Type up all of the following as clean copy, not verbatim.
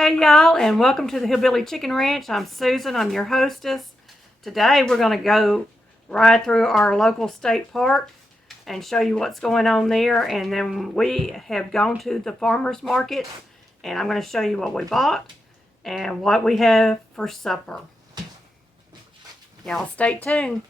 Hey y'all, and welcome to the Hillbilly Chicken Ranch. I'm Susan, I'm your hostess. Today we're going to go ride through our local state park and show you what's going on there. And then we have gone to the farmer's market and I'm going to show you what we bought and what we have for supper. Y'all stay tuned.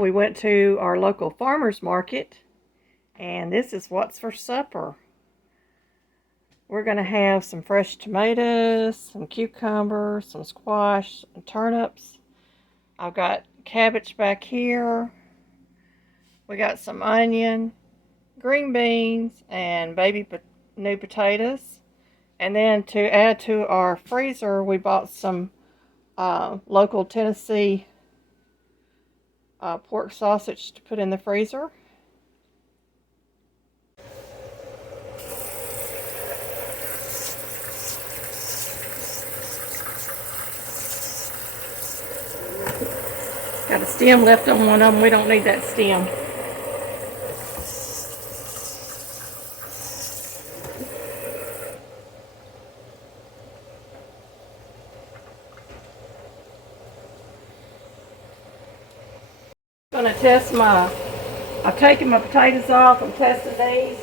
We went to our local farmer's market, and this is what's for supper. We're going to have some fresh tomatoes, some cucumbers, some squash, and turnips. I've got cabbage back here. We got some onion, green beans, and new potatoes. And then to add to our freezer, we bought some local Tennessee pork sausage to put in the freezer. Got a stem left on one of them. We don't need that stem. I'm going to test I've taken my potatoes off. I'm testing these.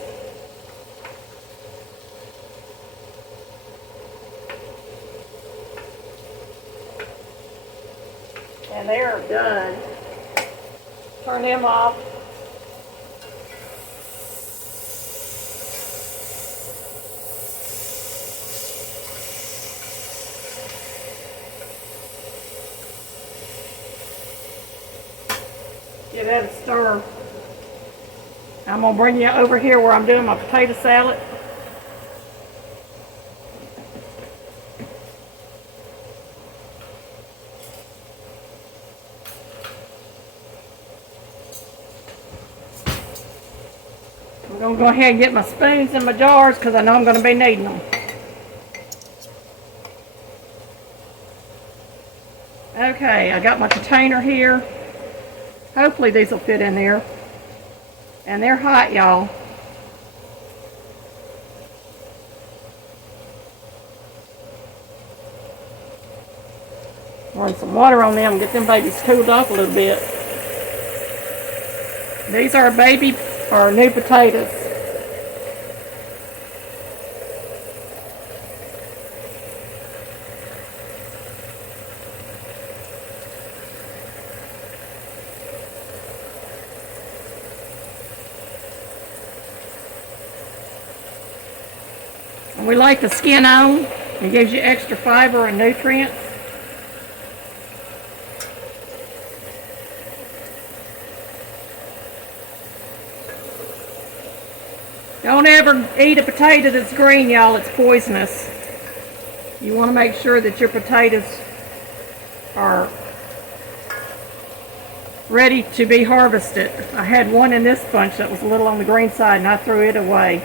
And they're done. Turn them off. Give that a stir. I'm going to bring you over here where I'm doing my potato salad. I'm going to go ahead and get my spoons and my jars because I know I'm going to be needing them. Okay, I got my container here. Hopefully these will fit in there. And they're hot, y'all. Run some water on them, get them babies cooled off a little bit. These are new potatoes. And we like the skin on. It gives you extra fiber and nutrients. Don't ever eat a potato that's green, y'all. It's poisonous. You want to make sure that your potatoes are ready to be harvested. I had one in this bunch that was a little on the green side and I threw it away.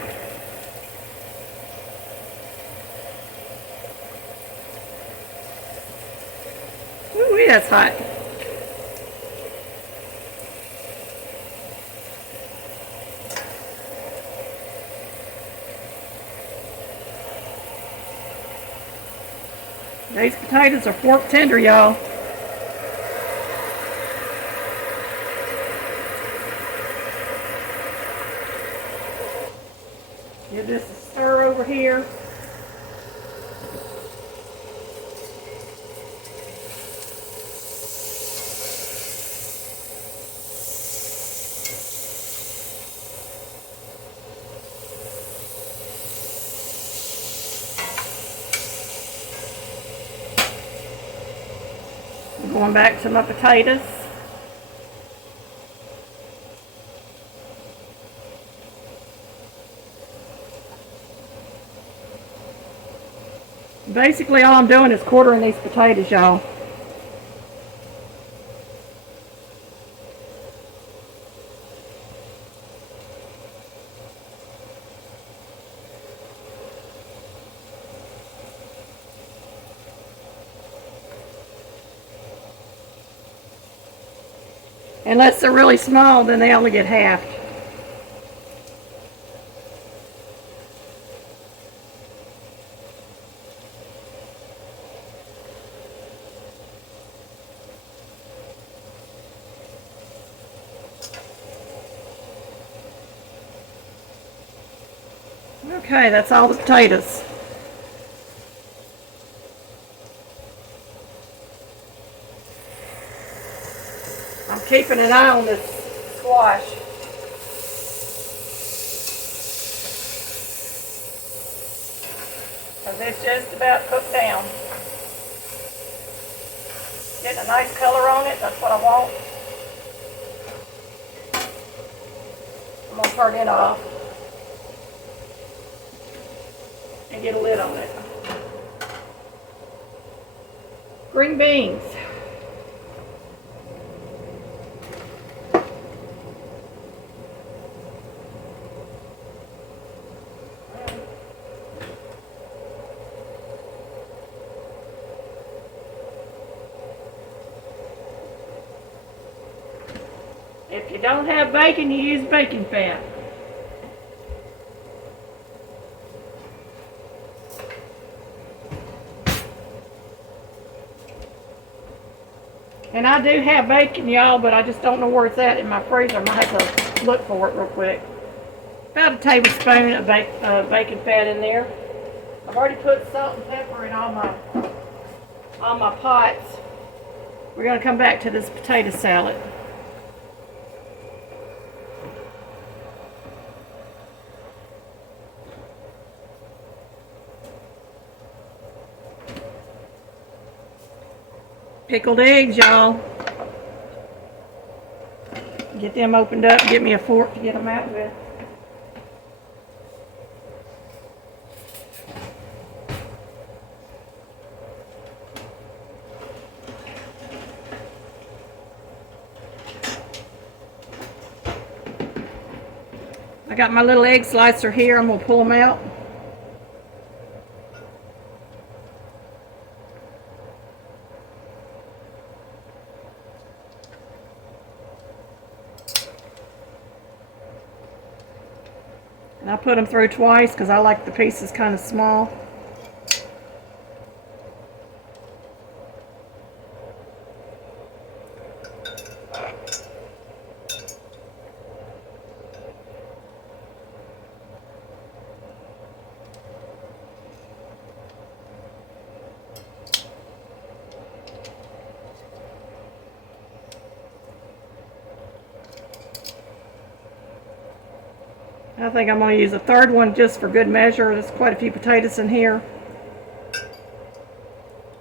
Ooh, that's hot. These potatoes are fork tender, y'all. Give this a stir over here. I'm going back to my potatoes. Basically, all I'm doing is quartering these potatoes, y'all. Unless they're really small, then they only get halved. Okay, that's all the potatoes. I'm keeping an eye on this squash. Because it's just about cooked down. Getting a nice color on it, that's what I want. I'm going to turn it off and get a lid on it. Green beans. If you don't have bacon, you use bacon fat. And I do have bacon, y'all, but I just don't know where it's at in my freezer. I might have to look for it real quick. About a tablespoon of bacon fat in there. I've already put salt and pepper in all my pots. We're going to come back to this potato salad. Pickled eggs, y'all. Get them opened up. Get me a fork to get them out with. I got my little egg slicer here. I'm going to pull them out. And I put them through twice because I like the pieces kind of small. I think I'm going to use a third one just for good measure. There's quite a few potatoes in here.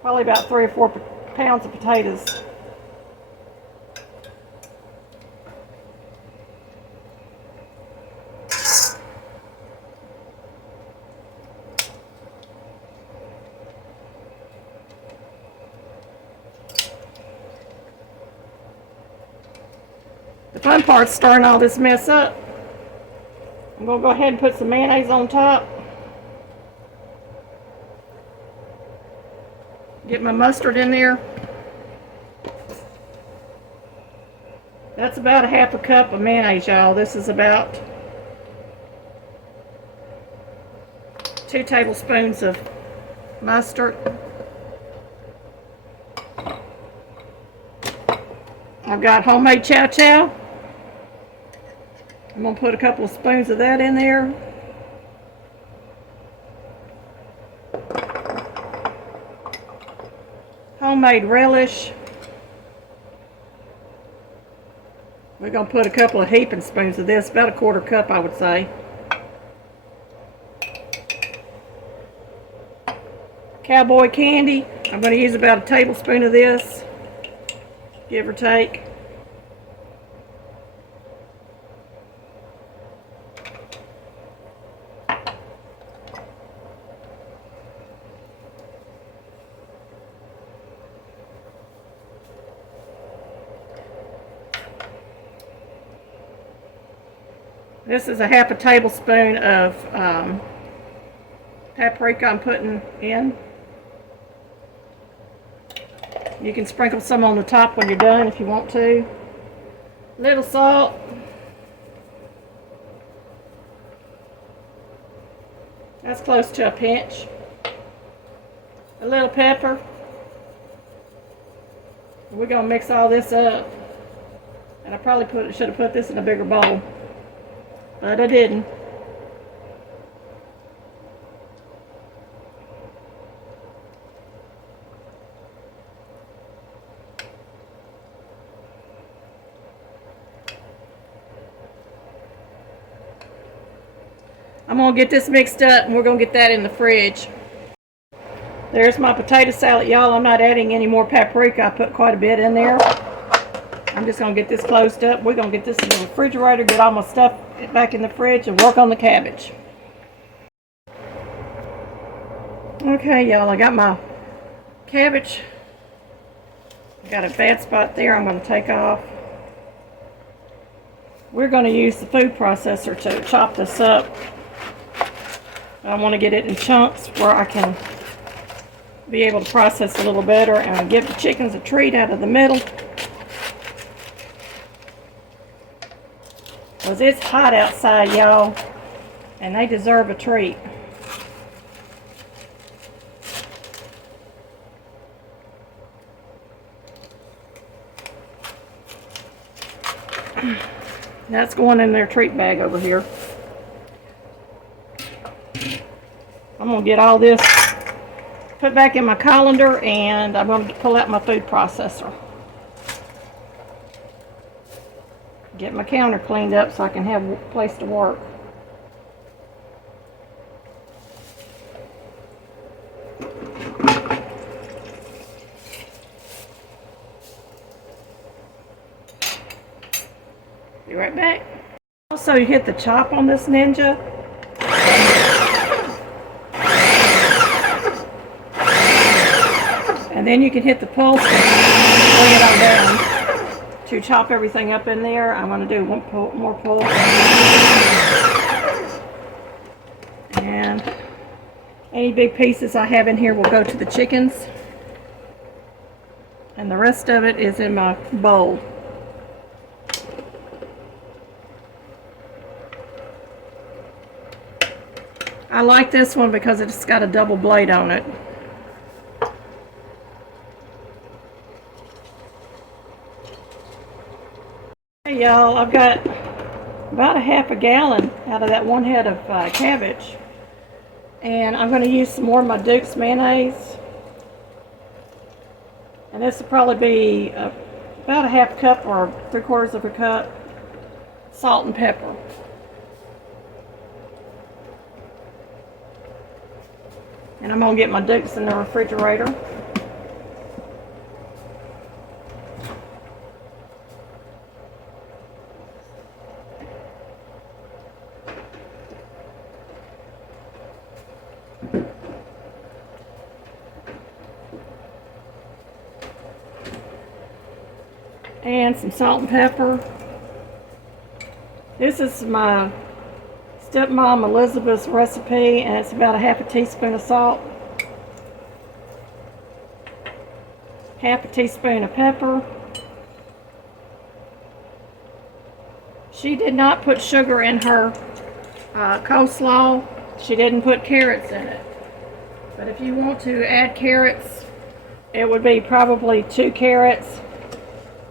Probably about 3 or 4 pounds of potatoes. The fun part's stirring all this mess up. I'm going to go ahead and put some mayonnaise on top. Get my mustard in there. That's about a half a cup of mayonnaise, y'all. This is about 2 tablespoons of mustard. I've got homemade chow chow. I'm going to put a couple of spoons of that in there. homemade relish. We're going to put a couple of heaping spoons of this, about a 1/4 cup I would say. Cowboy candy, I'm going to use about a tablespoon of this, give or take. This is a 1/2 tablespoon of paprika I'm putting in. You can sprinkle some on the top when you're done if you want to. Little salt. That's close to a pinch. A little pepper. We're going to mix all this up. And I probably should have put this in a bigger bowl, but I didn't. I'm going to get this mixed up and we're going to get that in the fridge. There's my potato salad, y'all. I'm not adding any more paprika. I put quite a bit in there. I'm just going to get this closed up. We're going to get this in the refrigerator, get all my stuff back in the fridge, and work on the cabbage. Okay, y'all, I got my cabbage. I got a bad spot there I'm going to take off. We're going to use the food processor to chop this up. I want to get it in chunks where I can be able to process a little better and give the chickens a treat out of the middle. Because it's hot outside, y'all, and they deserve a treat. That's going in their treat bag over here. I'm going to get all this put back in my colander, and I'm going to pull out my food processor. Get my counter cleaned up so I can have a place to work. Be right back. Also, you hit the chop on this Ninja. And then you can hit the pulse and bring it on down to chop everything up in there. I'm going to do one more pull. And any big pieces I have in here will go to the chickens. And the rest of it is in my bowl. I like this one because it's got a double blade on it. Hey y'all, I've got about a 1/2 gallon out of that one head of cabbage. And I'm going to use some more of my Duke's mayonnaise. And this will probably be about a 1/2 cup or 3/4 of a cup salt and pepper. And I'm going to get my Dukes in the refrigerator. And some salt and pepper. This is my stepmom Elizabeth's recipe, and it's about a 1/2 teaspoon of salt, 1/2 teaspoon of pepper. She did not put sugar in her coleslaw. She didn't put carrots in it. But if you want to add carrots, it would be probably 2 carrots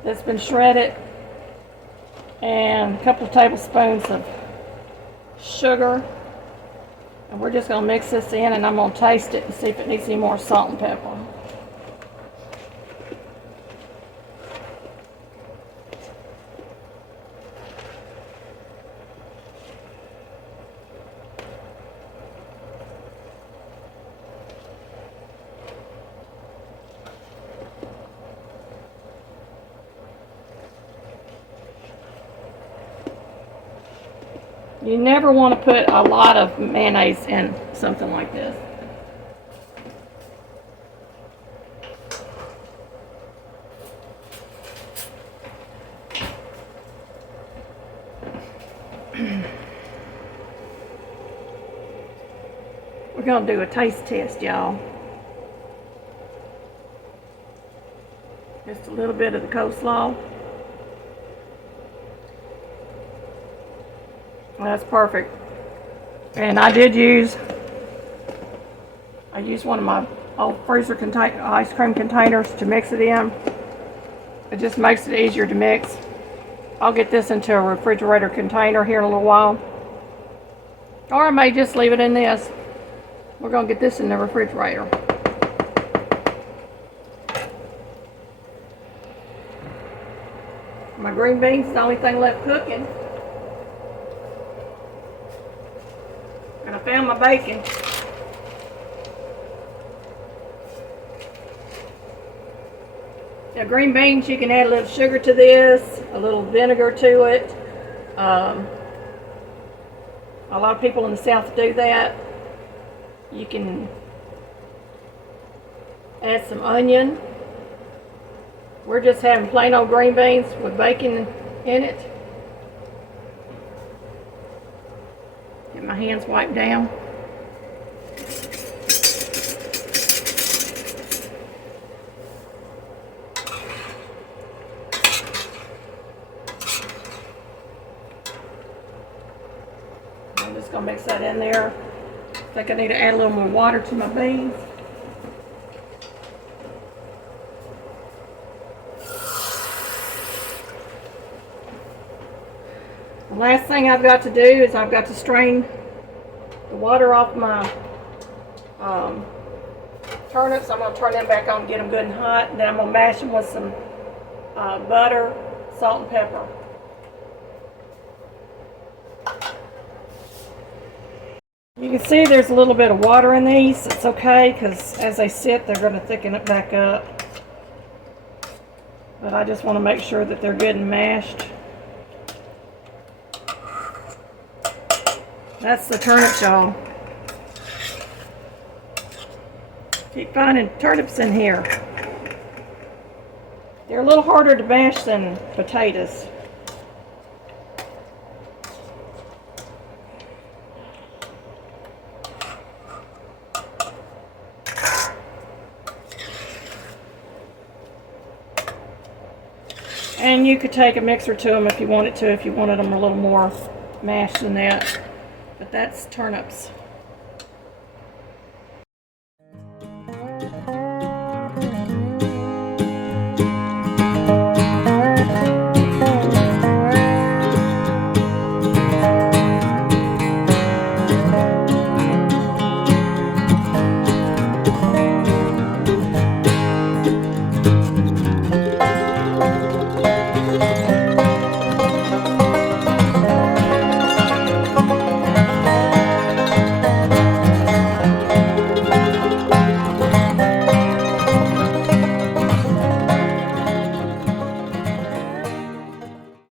that's been shredded and a couple of tablespoons of sugar. And we're just going to mix this in, and I'm going to taste it and see if it needs any more salt and pepper. You never want to put a lot of mayonnaise in something like this. We're going to do a taste test, y'all. Just a little bit of the coleslaw. That's perfect. And I used one of my old freezer ice cream containers to mix it in. It just makes it easier to mix. I'll get this into a refrigerator container here in a little while. Or I may just leave it in this. We're going to get this in the refrigerator. My green beans is the only thing left cooking. And I found my bacon. Now green beans, you can add a little sugar to this, a little vinegar to it. A lot of people in the South do that. You can add some onion. We're just having plain old green beans with bacon in it. Get my hands wiped down. I'm just going to mix that in there. I think I need to add a little more water to my beans. The last thing I've got to do is I've got to strain the water off my turnips. I'm going to turn them back on and get them good and hot. And then I'm going to mash them with some butter, salt, and pepper. You can see there's a little bit of water in these. It's okay because as they sit, they're going to thicken it back up. But I just want to make sure that they're good and mashed. That's the turnips, y'all. Keep finding turnips in here. They're a little harder to mash than potatoes. And you could take a mixer to them if you wanted to, if you wanted them a little more mashed than that. But that's turnips.